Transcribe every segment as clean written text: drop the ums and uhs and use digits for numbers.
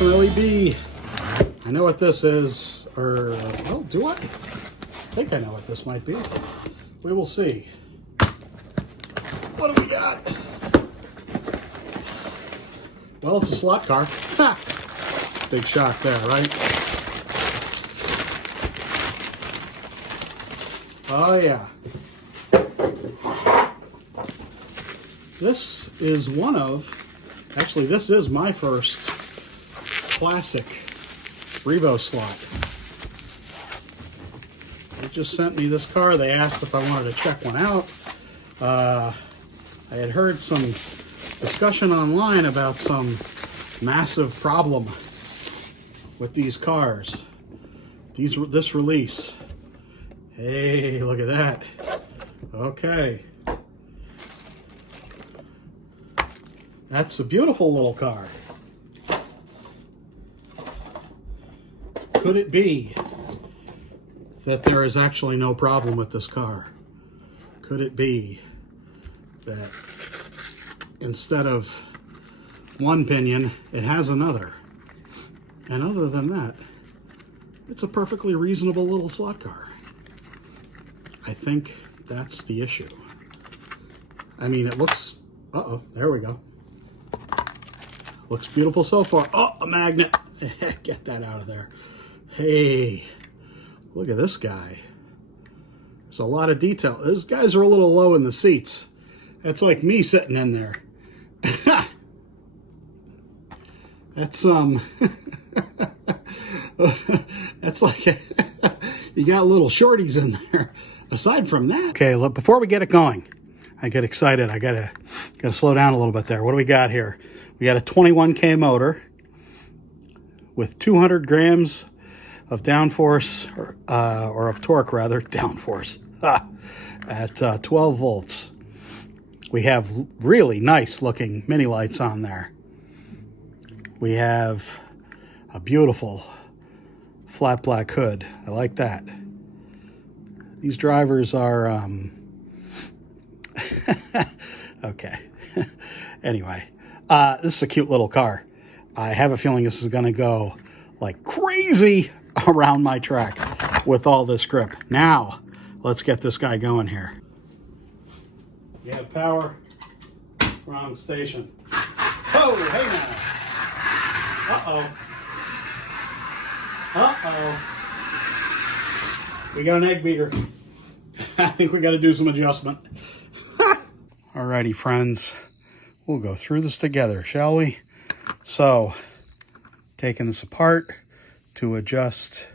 unfortunately be. I know what this is, or, oh, do I? I think I know what this might be. We will see. What do we got? Well, it's a slot car. Ha! Big shock there, right? Oh, yeah. This is one of, actually, this is my first classic RevoSlot. They just sent me this car. They asked if I wanted to check one out. I had heard some discussion online about some massive problem with these cars. This release. Hey, look at that. Okay. That's a beautiful little car. Could it be that there is actually no problem with this car? Could it be that instead of one pinion, it has another? And other than that, it's a perfectly reasonable little slot car. I think that's the issue. I mean, it looks, uh-oh, there we go. Looks beautiful so far. Oh, a magnet. Get that out of there. Hey, look at this guy. There's a lot of detail. Those guys are a little low in the seats. That's like me sitting in there. That's that's like you got little shorties in there. Aside from that, okay, look, before we get it going, I get excited. I gotta slow down a little bit there. What do we got here? We got a 21K motor with 200 grams of downforce, or of torque rather, downforce, at 12 volts. We have really nice looking mini lights on there. We have a beautiful flat black hood. I like that. These drivers are, okay. Anyway, this is a cute little car. I have a feeling this is going to go like crazy around my track with all this grip. Now, let's get this guy going here. You have power. Wrong station. Oh, hey now. Uh-oh. Uh-oh. We got an egg beater. I think we got to do some adjustment. Alrighty, friends. We'll go through this together, shall we? So, taking this apart to adjust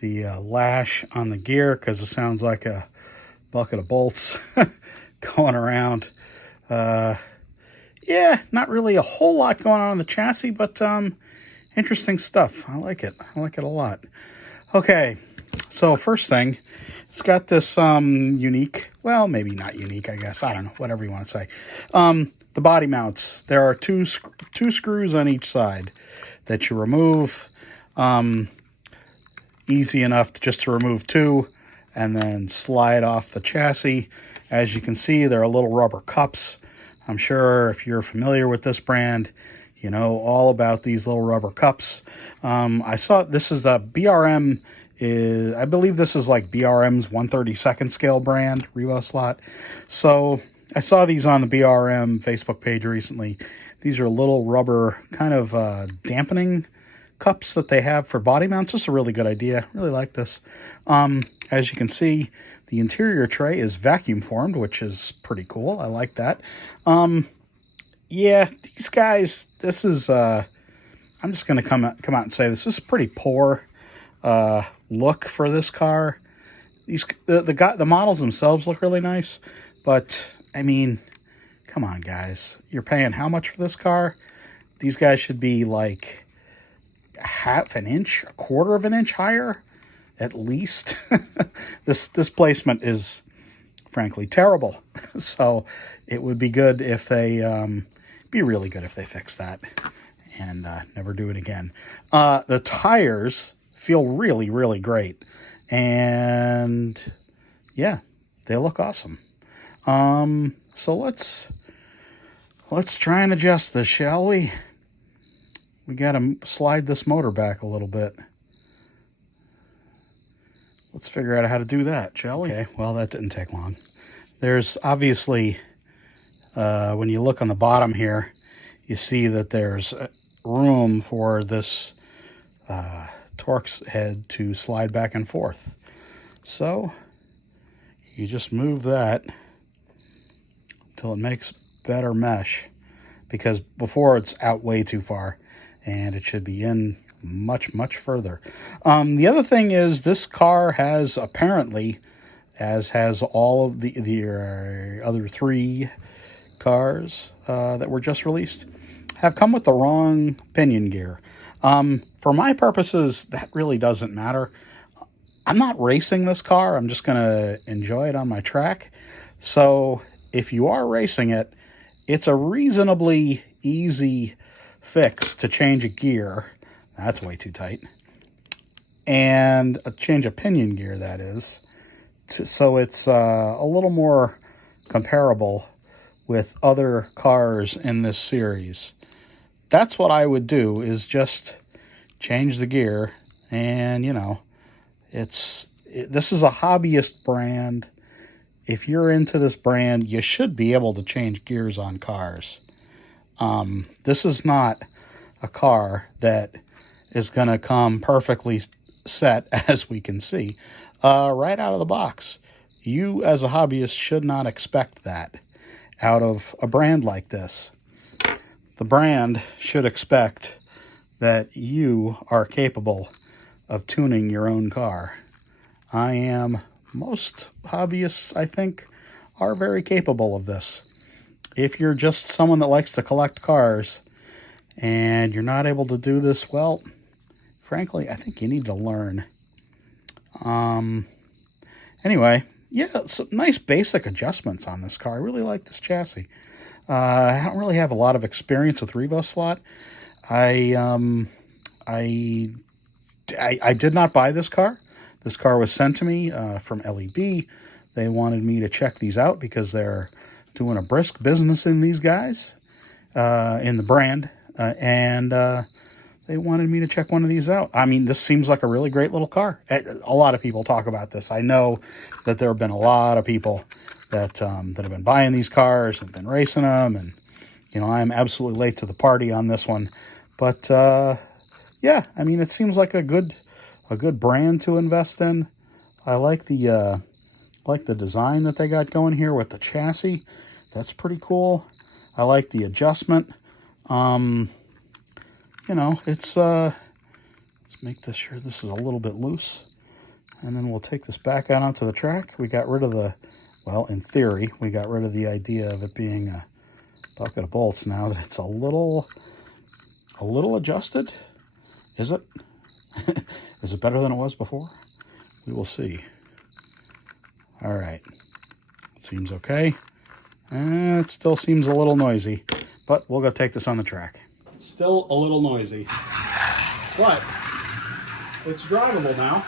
the lash on the gear, because it sounds like a bucket of bolts going around. Yeah, not really a whole lot going on the chassis, but interesting stuff. I like it. I like it a lot. Okay, so first thing, it's got this unique, well, maybe not unique, I guess. I don't know, whatever you want to say. The body mounts. There are two screws on each side that you remove. Easy enough just to remove two and then slide off the chassis. As you can see, there are little rubber cups. I'm sure if you're familiar with this brand, you know all about these little rubber cups. I saw this is a BRM. I believe this is like BRM's 1/32 scale brand, RevoSlot. So I saw these on the BRM Facebook page recently. These are little rubber kind of dampening cups that they have for body mounts. This is a really good idea. Really like this. As you can see, the interior tray is vacuum formed, which is pretty cool. I like that. Yeah, these guys, this is, I'm just going to come out and say this is a pretty poor look for this car. The models themselves look really nice, but I mean, come on, guys. You're paying how much for this car? These guys should be like half an inch, a quarter of an inch higher, at least. This placement is frankly terrible. So it would be good if they, be really good if they fix that and never do it again. The tires feel really, really great. And yeah, they look awesome. So let's try and adjust this, shall we? we got to slide this motor back a little bit. Let's figure out how to do that, shall we? Okay, well, that didn't take long. There's obviously, when you look on the bottom here, you see that there's room for this Torx head to slide back and forth. So you just move that until it makes better mesh, because before it's out way too far, and it should be in much, much further. The other thing is this car has apparently, as has all of the other 3 cars that were just released, have come with the wrong pinion gear. For my purposes, that really doesn't matter. I'm not racing this car. I'm just going to enjoy it on my track. So if you are racing it, it's a reasonably easy fix to change a gear. That's way too tight. And a change of pinion gear, that is. So it's a little more comparable with other cars in this series. That's what I would do, is just change the gear. And, you know, this is a hobbyist brand. If you're into this brand, you should be able to change gears on cars. This is not a car that is going to come perfectly set, as we can see, right out of the box. You, as a hobbyist, should not expect that out of a brand like this. The brand should expect that you are capable of tuning your own car. Most hobbyists, I think, are very capable of this. If you're just someone that likes to collect cars and you're not able to do this, well, frankly, I think you need to learn. Anyway, yeah, some nice basic adjustments on this car. I really like this chassis. I don't really have a lot of experience with RevoSlot. I did not buy this car. This car was sent to me from LEB. They wanted me to check these out because they're doing a brisk business in these guys, in the brand. And they wanted me to check one of these out. I mean, this seems like a really great little car. A lot of people talk about this. I know that there have been a lot of people that have been buying these cars and been racing them. And, you know, I'm absolutely late to the party on this one. But, yeah, I mean, it seems like a good brand to invest in. I like the design that they got going here with the chassis. That's pretty cool. I like the adjustment. You know, let's make this sure this is a little bit loose. And then we'll take this back out onto the track. We got rid of well, in theory, we got rid of the idea of it being a bucket of bolts now that it's a little adjusted. Is it? Is it better than it was before? We will see. All right. Seems okay. It still seems a little noisy, but we'll go take this on the track. Still a little noisy, but it's drivable now.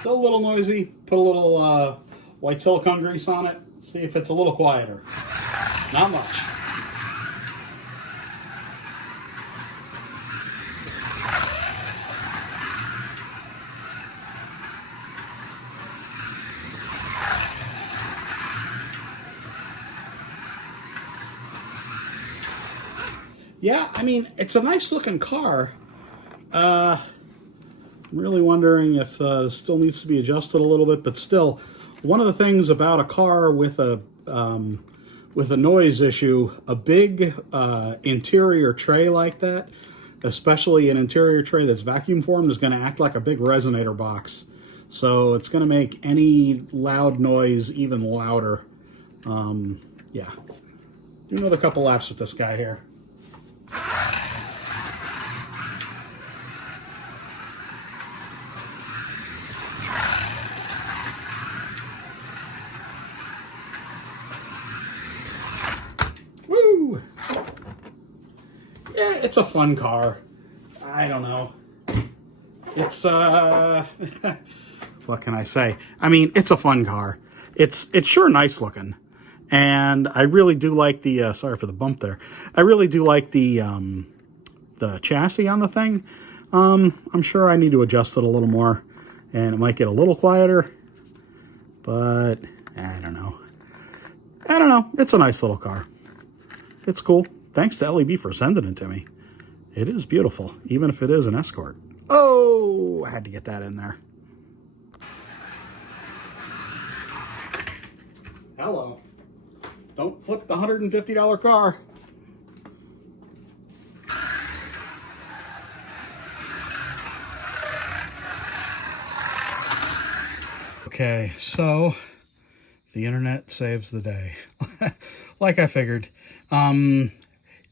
Still a little noisy. Put a little white silicone grease on it. See if it's a little quieter. Not much. Yeah, I mean, it's a nice looking car. I'm really wondering if this still needs to be adjusted a little bit, but still, one of the things about a car with a noise issue, a big interior tray like that, especially an interior tray that's vacuum formed, is going to act like a big resonator box. So it's going to make any loud noise even louder. Yeah. Do another couple laps with this guy here. Woo! Yeah, it's a fun car. I don't know. It's what can I say? I mean, it's a fun car. It's sure nice looking. And I really do like the, sorry for the bump there. I really do like the chassis on the thing. I'm sure I need to adjust it a little more, and it might get a little quieter, but I don't know. It's a nice little car. It's cool. Thanks to LEB for sending it to me. It is beautiful, even if it is an Escort. Oh, I had to get that in there. Hello. Don't flip the $150 car. Okay, so the internet saves the day. Like I figured.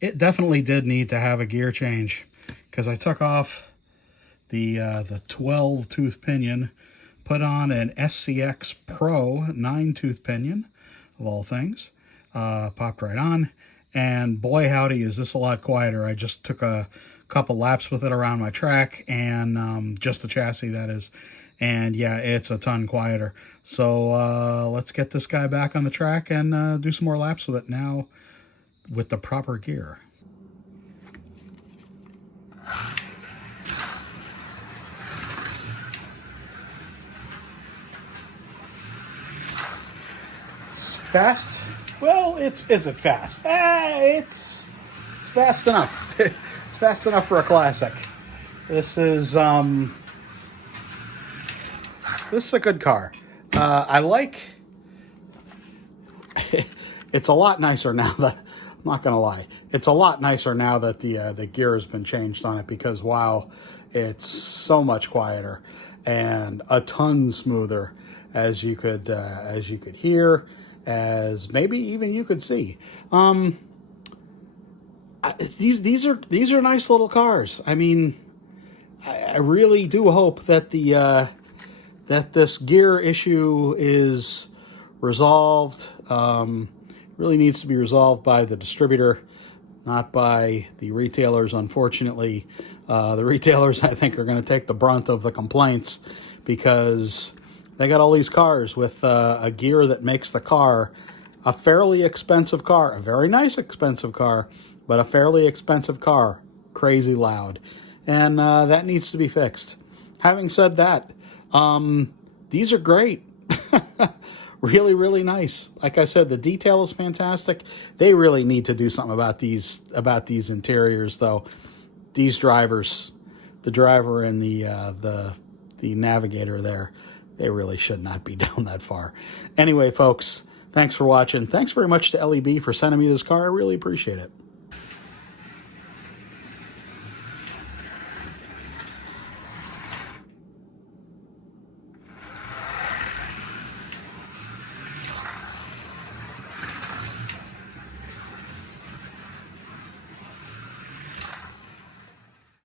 It definitely did need to have a gear change, because I took off the 12-tooth pinion, put on an SCX Pro 9-tooth pinion, of all things. Popped right on, and boy howdy is this a lot quieter. I just took a couple laps with it around my track, and just the chassis, that is. And yeah, it's a ton quieter. So let's get this guy back on the track and do some more laps with it now with the proper gear. It's fast. Well, is it fast? It's fast enough. It's fast enough for a classic. This is a good car. I like. It's a lot nicer now that, I'm not gonna lie, it's a lot nicer now that the gear has been changed on it, because wow, it's so much quieter and a ton smoother, as you could hear, as maybe even you could see. These are nice little cars. I mean, I really do hope that that this gear issue is resolved. Really needs to be resolved by the distributor, not by the retailers, unfortunately. The retailers, I think, are going to take the brunt of the complaints, because they got all these cars with a gear that makes the car a fairly expensive car, a very nice expensive car, but a fairly expensive car, crazy loud. And that needs to be fixed. Having said that, these are great. Really, really nice. Like I said, the detail is fantastic. They really need to do something about these interiors, though. These drivers, the driver and the navigator there, they really should not be down that far. Anyway, folks, thanks for watching. Thanks very much to LEB for sending me this car. I really appreciate it.